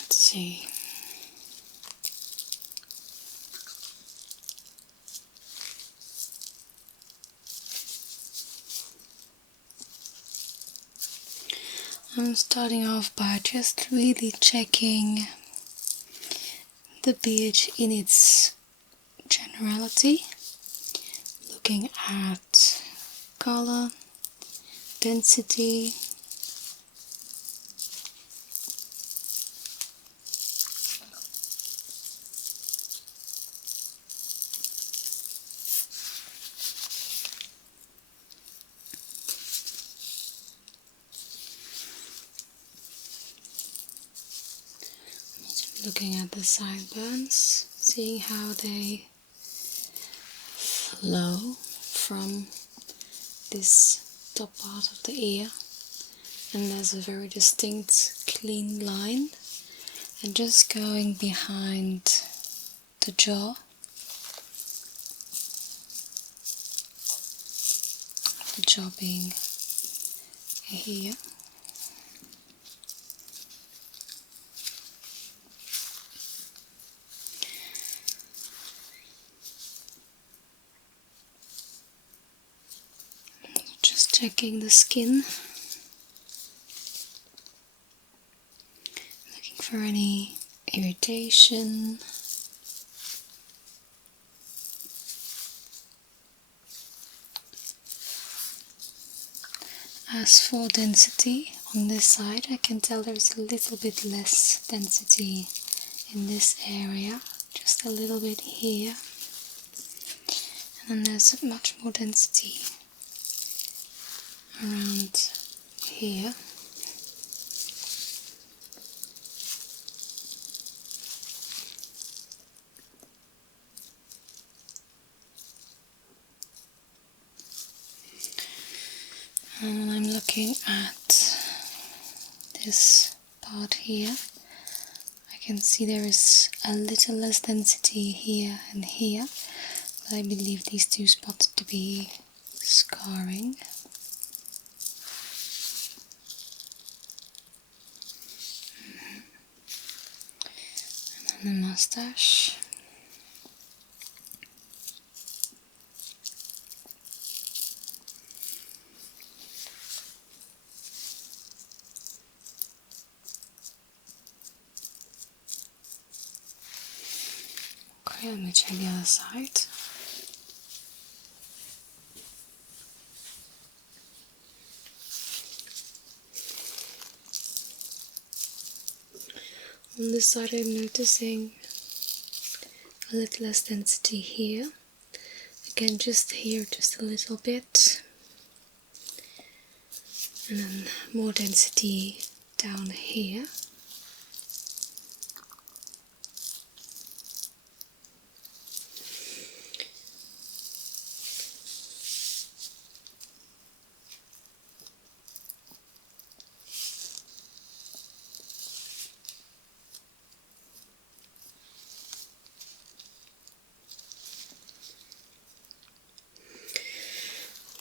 Let's see. I'm starting off by just really checking the beard in its generality, looking at color, density, looking at the sideburns, seeing how they flow from this top part of the ear, and there's a very distinct clean line, and just going behind the jaw, the jaw being here. Just checking the skin, looking for any irritation. As for density, on this side I can tell there's a little bit less density in this area, just a little bit here, and then there's much more density around here. And when I'm looking at this part here, I can see there is a little less density here and here, but I believe these two spots to be scarring. And then the mustache. Okay, let me check the other side. On this side I'm noticing a little less density here. Again, just here, just a little bit. And then more density down here.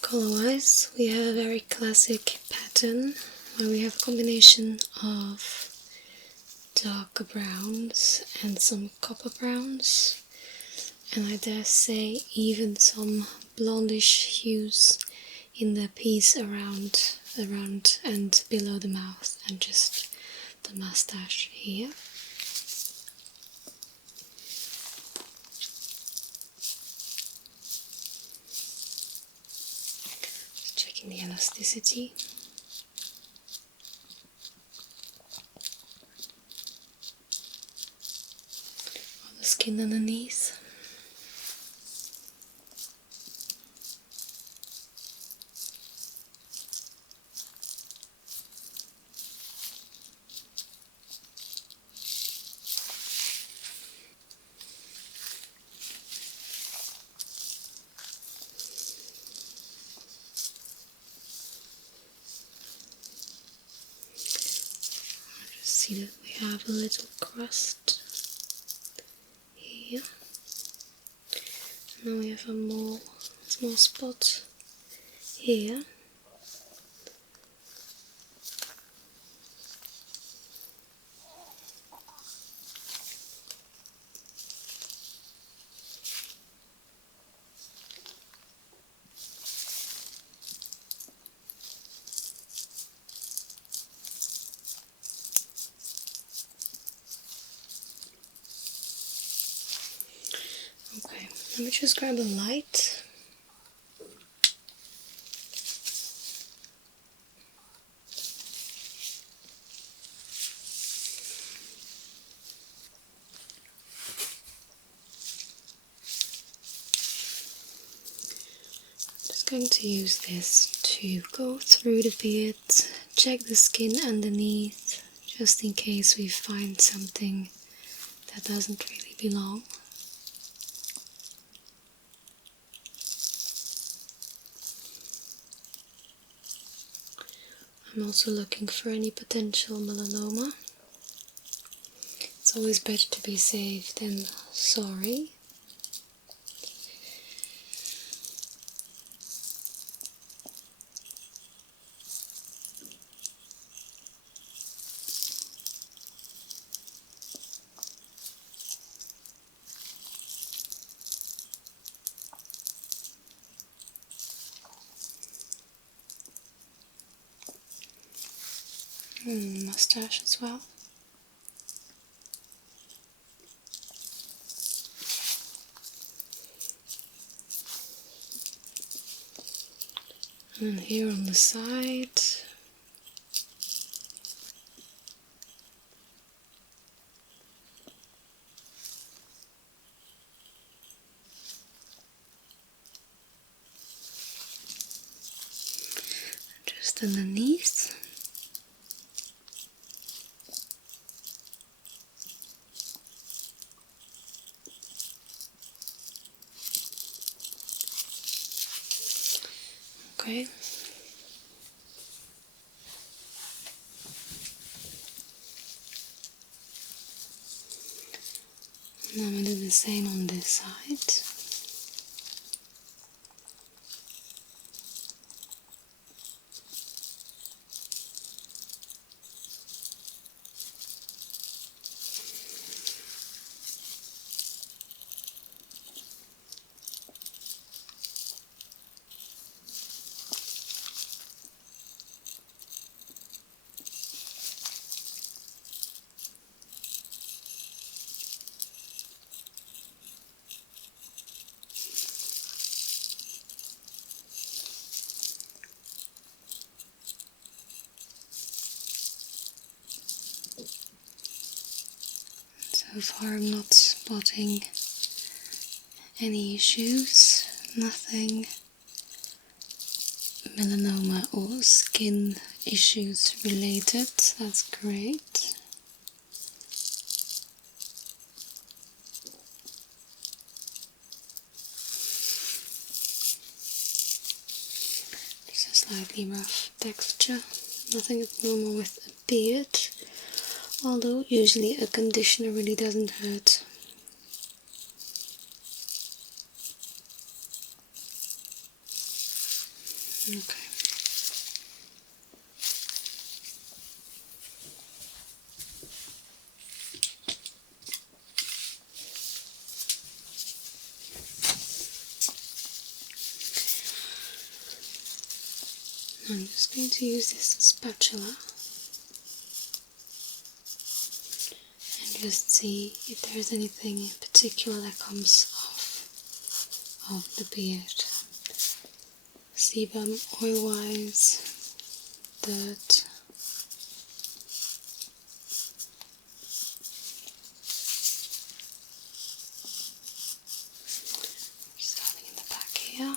Color-wise, we have a very classic pattern where we have a combination of darker browns and some copper browns, and I dare say even some blondish hues in the piece around and below the mouth and just the mustache here. The elasticity. Of the skin underneath. See that we have a little crust here. Now we have a more small spot here. Okay, let me just grab a light. Just going to use this to go through the beard, check the skin underneath, just in case we find something that doesn't really belong. I'm also looking for any potential melanoma. It's always better to be safe than sorry. Mustache as well. And here on the side. Just underneath. Okay. Now I'm going to do the same on this side. So far I'm not spotting any issues, nothing melanoma or skin issues related. That's great. Just a slightly rough texture, nothing abnormal with a beard, although usually a conditioner really doesn't hurt. Okay. I'm just going to use this spatula and just see if there's anything in particular that comes off of the beard. Sebum, oil-wise, dirt. Starting in the back here.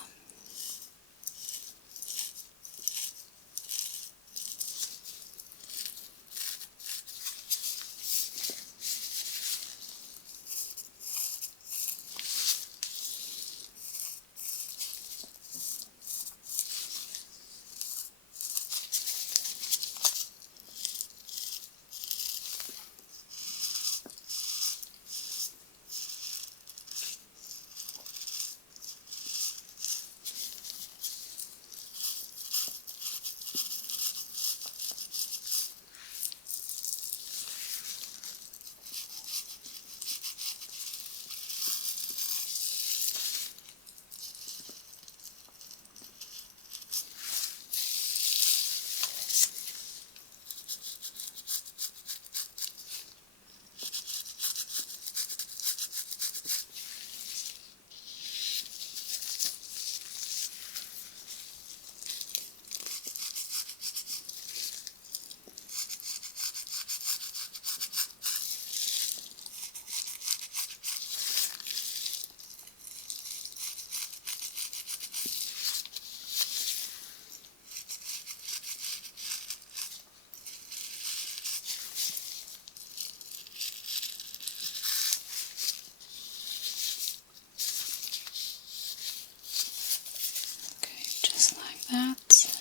that.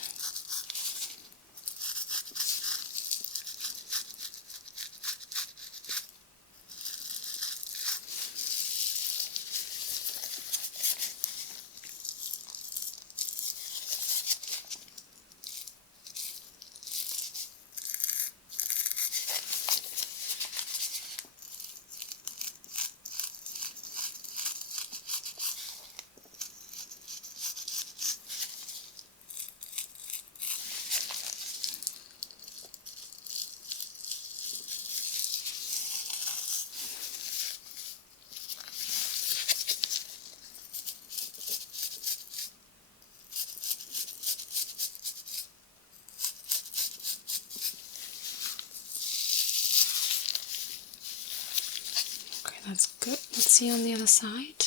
Okay, that's good. Let's see on the other side.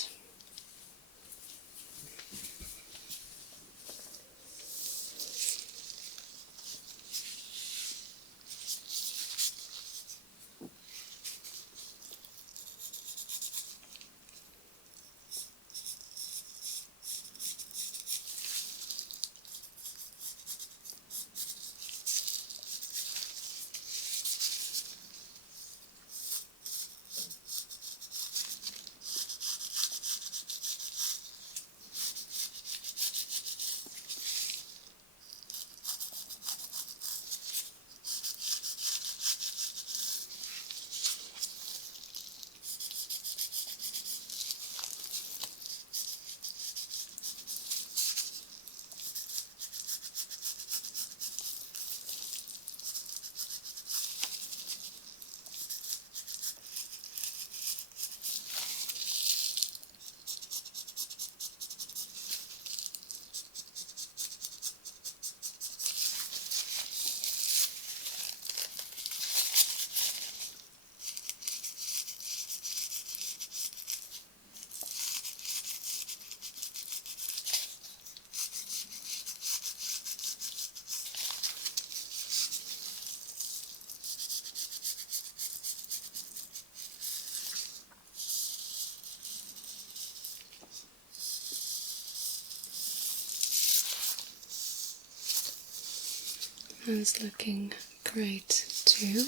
That's looking great too.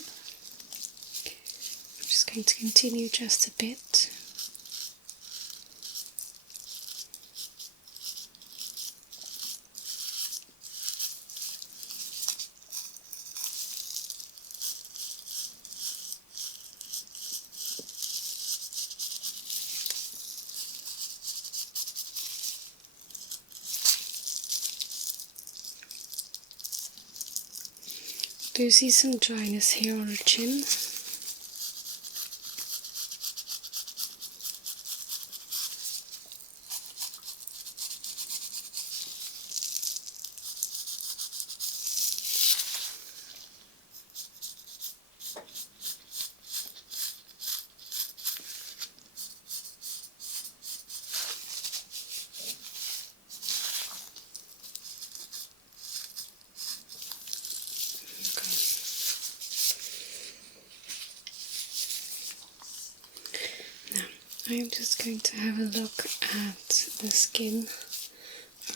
I'm just going to continue just a bit. Do you see some dryness here on her chin? I'm just going to have a look at the skin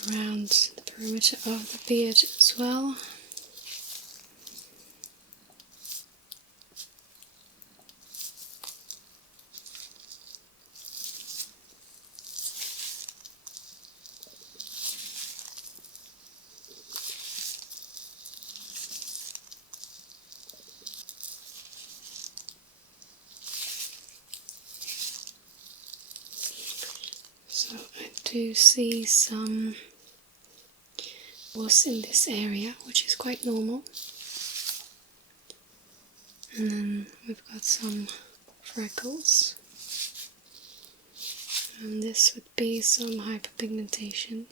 around the perimeter of the beard as well. So I do see some was in this area, which is quite normal. And then we've got some freckles. And this would be some hyperpigmentation.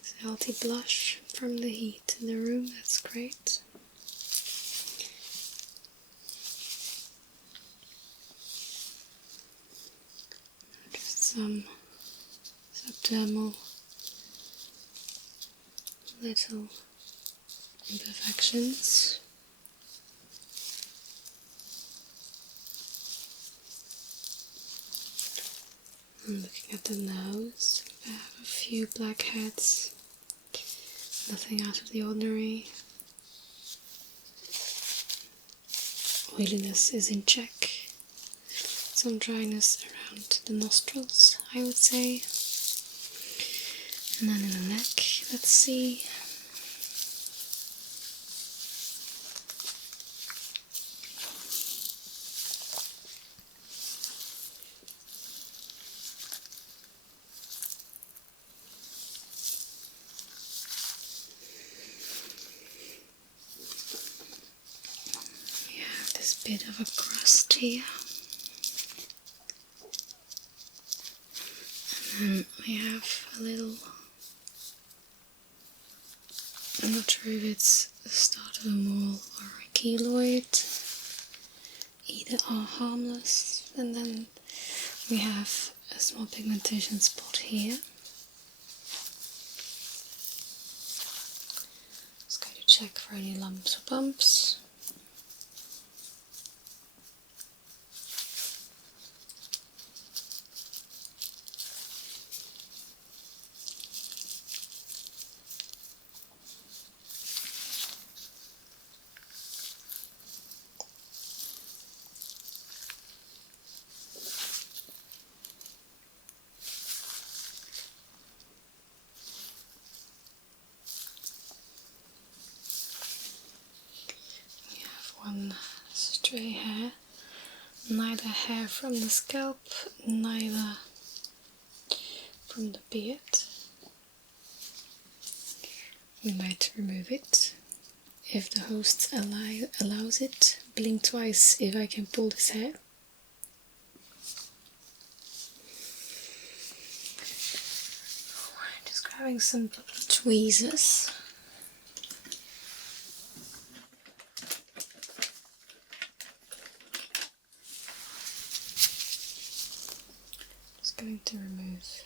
It's a healthy blush from the heat in the room, that's great. Just some subdermal little imperfections. I'm looking at the nose. I have a few blackheads. Nothing out of the ordinary. Oiliness is in check. Some dryness around the nostrils, I would say. And then in the neck, let's see. We have this bit of a crust here. And then we have a little, I'm not sure if it's the start of a mole or a keloid. Either are harmless. And then we have a small pigmentation spot here. Just going to check for any lumps or bumps. One stray hair, neither hair from the scalp, neither from the beard. We might remove it if the host allows it. Blink twice if I can pull this hair. Just grabbing some tweezers. Going to remove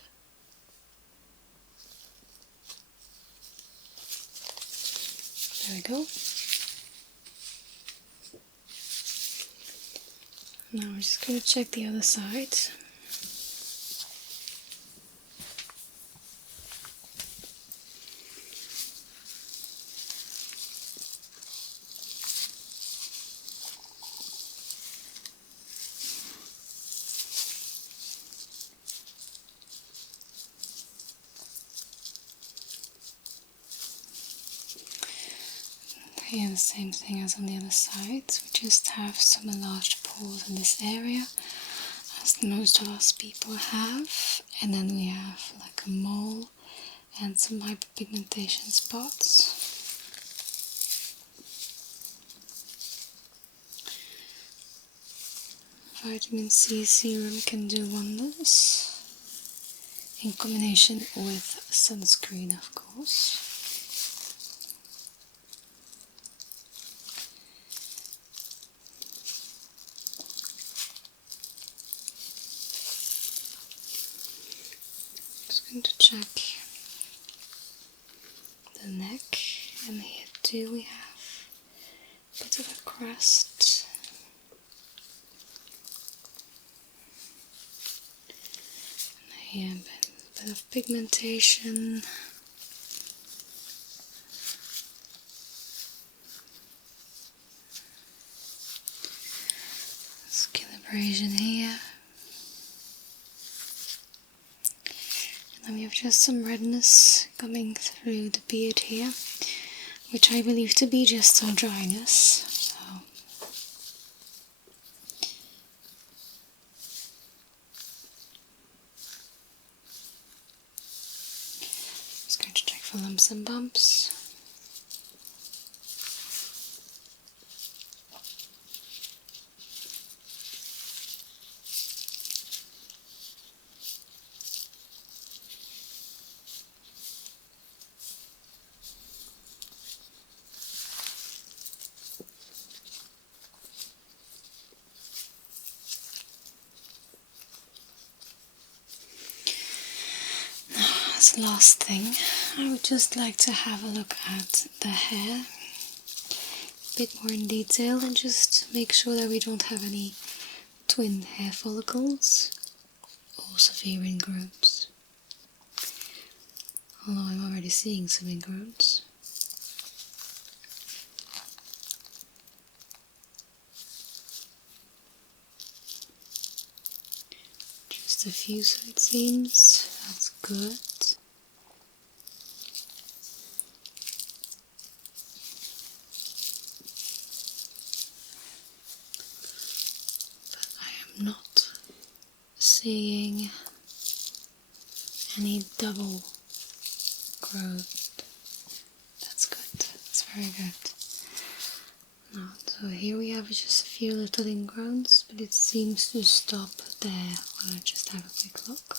there we go. Now we're just going to check the other side. Here the same thing as on the other side, we just have some enlarged pores in this area, as most of us people have, and then we have like a mole and some hyperpigmentation spots. Vitamin C serum can do wonders, in combination with sunscreen of course. Going to check the neck, and here too we have a bit of a crust. And here a bit of pigmentation. Skin abrasion here. And we have just some redness coming through the beard here, which I believe to be just some dryness. So just going to check for lumps and bumps. As the last thing, I would just like to have a look at the hair a bit more in detail and just make sure that we don't have any twin hair follicles. or severe ingrowths. Although I'm already seeing some ingrowths. Just a few, so it seems. That's good. But I am not seeing any double growth. That's good. That's very good. Now, so here we have just a few little ingrowns, but it seems to stop there. I'll just have a quick look.